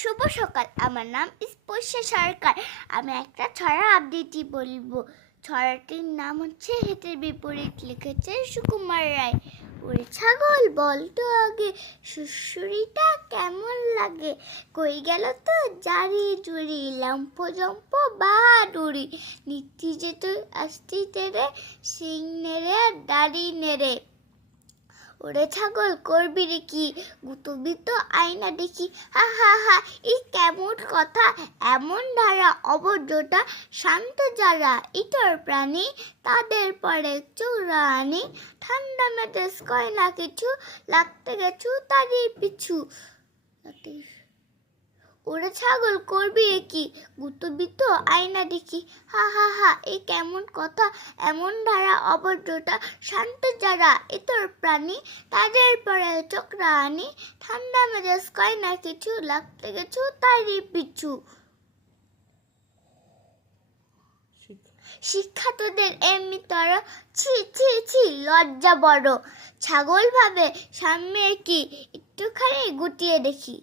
শুভ সকাল। আমার নাম স্পর্শা সরকার। আমি একটা ছড়া আবৃত্তি বলবো। ছড়াটির নাম হচ্ছে হেতের বিপরীত, লিখেছে সুকুমার রায়। ওরে ছাগল বলতো আগে সুড়সুড়িটা কেমন লাগে, কই গেল তো জারি জুড়ি লম্ফ জম্প বাহাদুরি, নিত্যি যে তুই আসতি তেরে সিং নেড়ে দাড়ি নেড়ে। ওরে ছাগল করবি রে কি, গুতবি তো আয়না দেখি, হা হা হা, এই কেমন কথা এমন ধারা, অবজ্ঞটা শান্ত যারা ইতর প্রাণী, তাদের পরে চৌরানি, ঠান্ডা মেজাজ কয় না কিছু, লাগতে গেছু তারই পিছু। ওরে ছাগল করবি রে কি, গুতবি তো আয়না দেখি, হা হা হা, এই কেমন কথা এমন ধারা, অবজ্ঞটা শান্ত যারা ইতর প্রাণী, তাদের পরে চক্রানি, ঠান্ডা মেজাজ কয় না কিছু, লাগতে গেছু তারই পিছু। শিক্ষা তোদের এমনি তর, ছি ছি ছি লজ্জা বড়, ছাগল ভাবে সামনে কি একটুখানি গুটিয়ে দেখি।